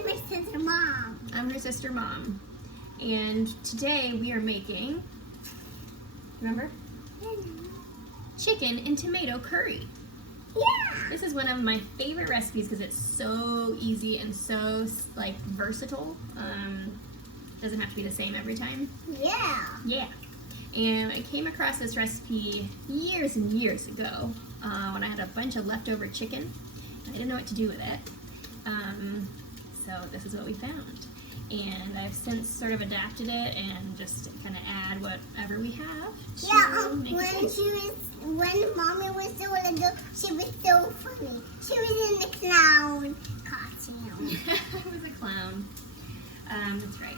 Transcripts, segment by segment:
I'm my sister mom. I'm her sister mom. And today we are making, remember? Chicken and tomato curry. Yeah. This is one of my favorite recipes because it's so easy and so like versatile. Doesn't have to be the same every time. Yeah. Yeah. And I came across this recipe years and years ago when I had a bunch of leftover chicken. I didn't know what to do with it. So this is what we found. And I've since sort of adapted it and just kind of add whatever we have to make it. When Mommy was so little, she was so funny. She was in the clown costume. I was a clown. That's right.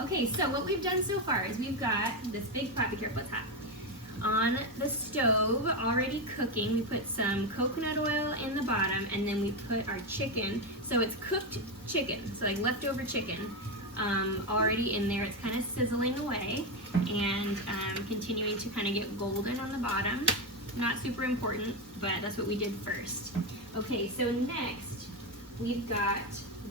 Okay, so what we've done so far is we've got this big pot. Be careful, it's hot. On the stove, already cooking. We put some coconut oil in the bottom, and then we put our chicken. So it's cooked chicken, so like leftover chicken, already in there. It's kind of sizzling away and continuing to kind of get golden on the bottom. Not super important, but that's what we did first. Okay, so next we've got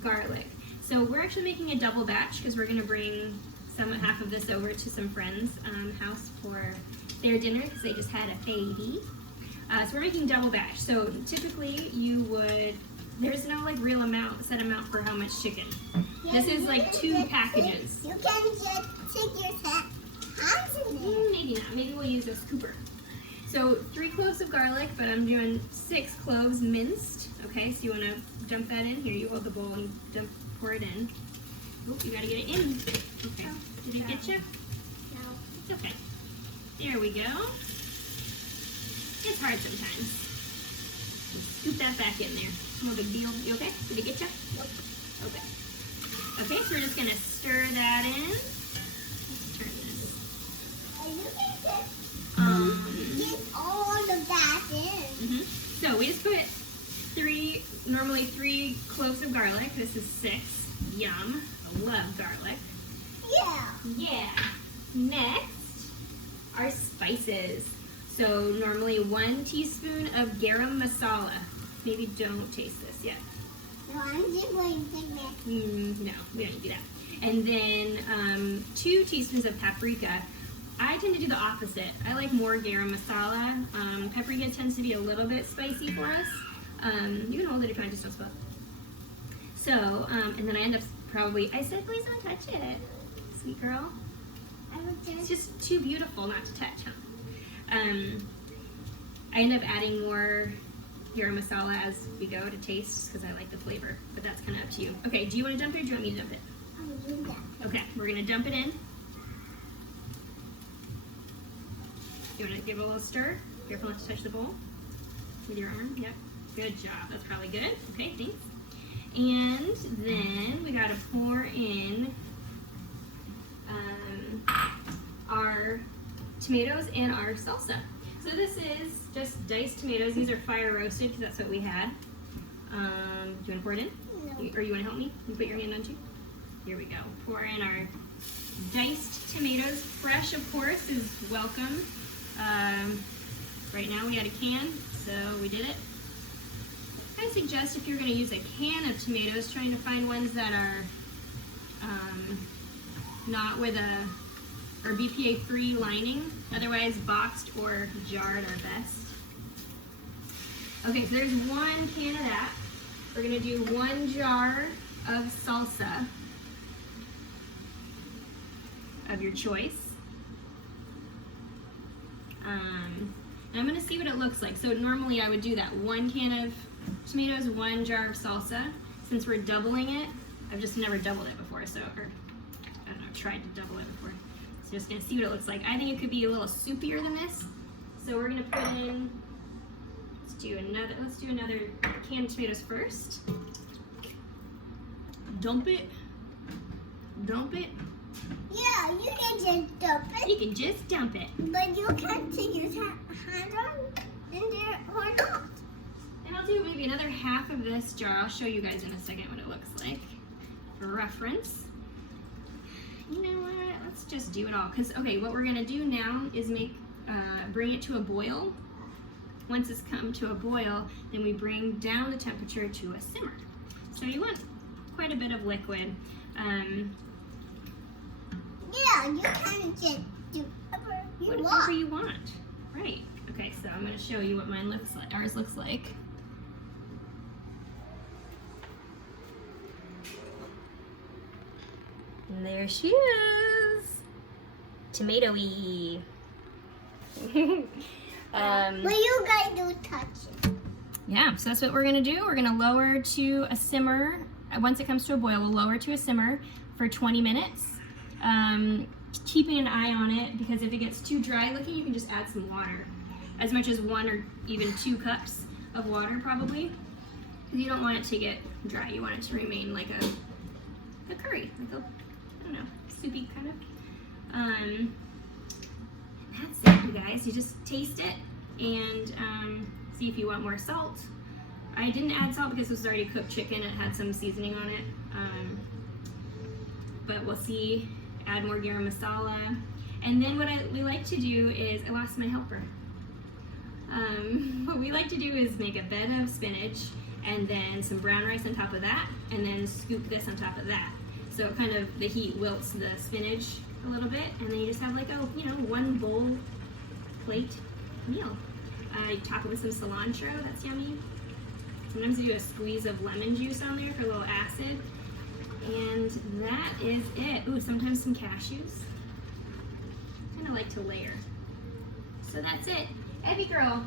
garlic. So we're actually making a double batch because we're going to bring half of this over to some friends' house for their dinner because they just had a baby. So we're making double batch. So typically you would, there's no like real set amount for how much chicken. This is like 2 packages. You can just take your hands in there. Maybe not. Maybe we'll use a scooper. So 3 cloves of garlic, but I'm doing 6 cloves minced. Okay, so you want to dump that in. Here, you hold the bowl and pour it in. Oh, you gotta get it in. Okay. Did it get you? No. It's okay. There we go. It's hard sometimes. Scoop that back in there. No big deal. You okay? Did it get you? Nope. Okay. Okay, so we're just gonna stir that in. Let's turn this. And you can just get all of that in. So we just put normally 3 cloves of garlic. This is 6. Yum. I love garlic. Yeah. Yeah. Next, our spices. So normally 1 teaspoon of garam masala. Maybe don't taste this yet. No, I'm just going to take that. No, we don't do that. And then 2 teaspoons of paprika. I tend to do the opposite. I like more garam masala. Paprika tends to be a little bit spicy for us. You can hold it if you want, just don't spill it. So, and then I end up I said please don't touch it. Sweet girl. It's just too beautiful not to touch, huh? I end up adding more garam masala as we go to taste because I like the flavor, but that's kind of up to you. Okay, do you want to dump it or do you want me to dump it? I'll do that. Okay, we're going to dump it in. You want to give it a little stir? Careful not to touch the bowl with your arm. Yep, good job. That's probably good. Okay, thanks. And then we got to pour in our tomatoes and our salsa. So this is just diced tomatoes. These are fire roasted because that's what we had. Do you want to pour it in? No. Or you want to help me? You put your hand on too? Here we go. Pour in our diced tomatoes. Fresh, of course, is welcome. Right now we had a can, so we did it. I suggest if you're going to use a can of tomatoes, trying to find ones that are not with a BPA-free lining. Otherwise, boxed or jarred are best. Okay, so there's 1 can of that. We're going to do 1 jar of salsa of your choice. I'm going to see what it looks like. So normally I would do that 1 can of tomatoes, 1 jar of salsa. Since we're doubling it, I've just never doubled it before, so, or I don't know, tried to double it before. So just gonna see what it looks like. I think it could be a little soupier than this. So we're gonna put in, let's do another can of tomatoes first. Dump it. Yeah, you can just dump it. You can just dump it. But you can't take your hand on in there or not. And I'll do maybe another half of this jar. I'll show you guys in a second what it looks like for reference. You know what? Let's just do it all. Because, okay, what we're going to do now is bring it to a boil. Once it's come to a boil, then we bring down the temperature to a simmer. So you want quite a bit of liquid. Yeah, you can just do whatever you Whatever want. you want. Right. Okay, so I'm going to show you what mine looks like. Ours looks like. And there she is. Tomato-y. But you guys do touch it. Yeah, so that's what we're gonna do. We're gonna lower to a simmer. Once it comes to a boil, we'll lower to a simmer for 20 minutes. Keeping an eye on it, because if it gets too dry looking, you can just add some water. As much as 1 or even 2 cups of water probably. Because you don't want it to get dry. You want it to remain like a curry, like a, I don't know, soupy kind of. That's it, you guys. You just taste it and see if you want more salt. I didn't add salt because this was already cooked chicken. It had some seasoning on it. But we'll see. Add more garam masala. And then what we like to do is, I lost my helper. What we like to do is make a bed of spinach and then some brown rice on top of that, and then scoop this on top of that. So kind of the heat wilts the spinach a little bit, and then you just have like a, you know, 1 bowl plate meal. You top it with some cilantro, that's yummy. Sometimes you do a squeeze of lemon juice on there for a little acid. And that is it. Ooh, sometimes some cashews. Kind of like to layer. So that's it. Evie girl,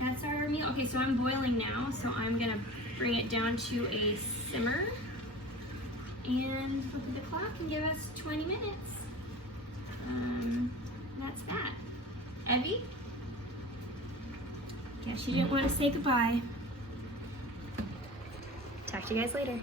that's our meal. Okay, so I'm boiling now, so I'm gonna bring it down to a simmer. And look at the clock and give us 20 minutes. That's that. Evie? Guess you didn't want to say goodbye. Talk to you guys later.